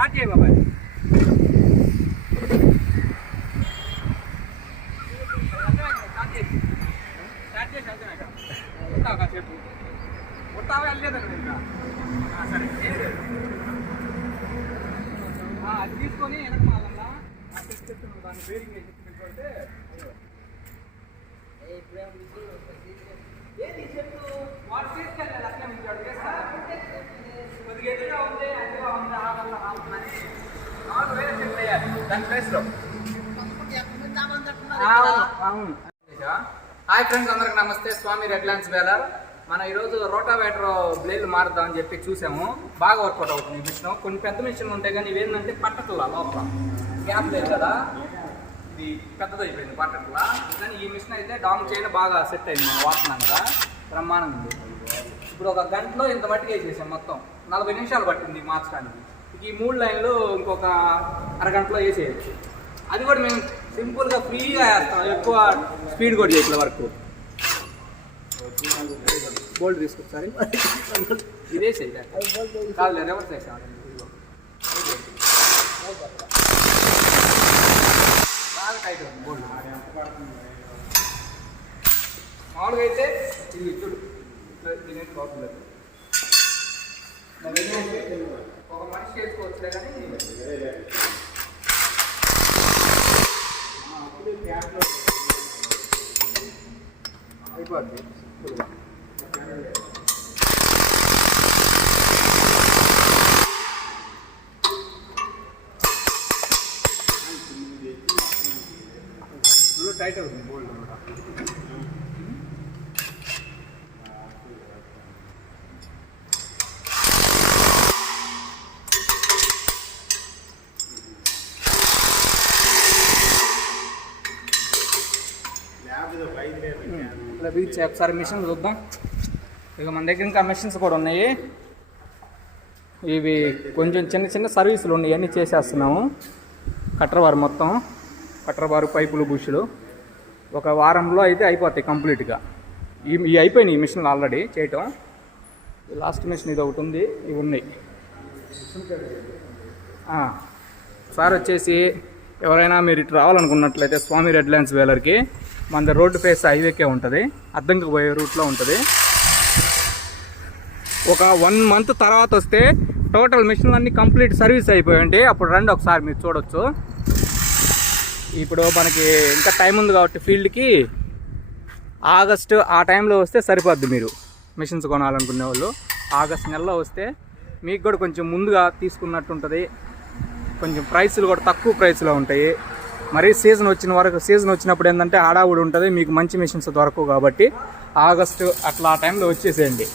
Start చేయ బాబాయ్. Start చేసి వెళ్తాను ఉంటావు కాసేపు. ఉంటావా వెళ్ళలేదండి ఇంకా. సరే అది తీసుకొని వెనక మాలన్నా చెప్తున్నాను దాన్ని బేరింగ్ వేసి పెట్టుకుంటే ఏది చెట్టు వాడు తీసుకెళ్ళాలి అట్లే ఉంచాడు వేస్తాను కొద్దిగా ఎదురుగా ఉంది అదిగా ఉంది ఆగల్లా రావుతుందని 4 వేల చెట్లు వేయాలి దాని ప్లేస్లో. అవును. హాయ్ ఫ్రెండ్స్, అందరికి నమస్తే. స్వామి రెడ్లాండ్స్ వేలర్. మనం ఈరోజు రోటావేటర్ బ్లేడ్లు మారుద్దామని చెప్పి చూసాము. బాగా వర్కౌట్ అవుతుంది ఈ మిషన్. కొన్ని పెద్ద మిషన్లు ఉంటాయి కానీ ఇవేంటంటే పట్టట్లా లోపల గ్యాప్ లేదు కదా, ఇది పెద్దది అయిపోయింది పట్టట్లా. కానీ ఈ మిషన్ అయితే డాంగ్ చేయడం బాగా సెట్ అయింది. మనం వాడుతున్నాం కదా, బ్రహ్మాండం ఉంది. ఇప్పుడు 1 గంటలో ఇంత మట్టికి వేసేసాం. మొత్తం 40 నిమిషాలు పట్టింది మార్చడానికి. ఈ 3 లైన్లు ఇంకొక అరగంటలో వేసేయచ్చు. అది కూడా మేము సింపుల్గా ఫ్రీగా వేస్తాం, ఎక్కువ స్పీడ్ కూడా చేయట్లే వర్క్. బోల్డ్ తీసుకొచ్చారు ఇదే కాదు రివర్స్ వేసాం. బాగా టైట్ ఉంది బోల్డ్. మామూలుగా అయితే ఇది చూడు దీనికి బాగుంటుంది. ఒక మనిషి చేసుకోవచ్చులే కానీ అయిపోద్ది. టైట్ అవుతుంది బోల్డ్ కూడా. ఒకసారి మిషన్ చూద్దాం. ఇక మన దగ్గర ఇంకా మిషన్స్ కూడా ఉన్నాయి. ఇవి కొంచెం చిన్న చిన్న సర్వీసులు ఉన్నాయి, అన్నీ చేసేస్తున్నాము. కట్టర్ బార్ మొత్తం, కట్టర్ బారు, పైపులు, బుష్లు 1 వారంలో అయితే అయిపోతాయి కంప్లీట్గా. ఇవి అయిపోయినాయి ఈ మిషన్లు ఆల్రెడీ చేయటం. లాస్ట్ మిషన్ ఇది ఒకటి ఉంది, ఇవి ఉన్నాయి. సార్ వచ్చేసి ఎవరైనా మీరు ఇటు రావాలనుకున్నట్లయితే స్వామి రెడ్లాండ్స్ వేలర్కి మన రోడ్డు ఫేస్ హైవేకే ఉంటుంది, అద్దంకి పోయే రూట్లో ఉంటుంది. ఒక 1 మంత్ తర్వాత వస్తే టోటల్ మిషన్లు అన్నీ కంప్లీట్ సర్వీస్ అయిపోయి ఉంటాయి. అప్పుడు రండి ఒకసారి మీరు చూడొచ్చు. ఇప్పుడు మనకి ఇంకా టైం ఉంది కాబట్టి ఫీల్డ్కి ఆగస్టు ఆ టైంలో వస్తే సరిపోద్ది. మీరు మిషన్స్ కొనాలనుకునే వాళ్ళు ఆగస్ట్ నెలలో వస్తే మీకు కూడా కొంచెం ముందుగా తీసుకున్నట్టు ఉంటుంది. కొంచెం ప్రైసులు కూడా తక్కువ ప్రైస్లో ఉంటాయి. మరి సీజన్ వచ్చినప్పుడు ఏంటంటే హడావుడి ఉంటుంది, మీకు మంచి మిషన్స్ దొరకవు. కాబట్టి ఆగస్టు అట్లా ఆ టైంలో వచ్చేసేయండి.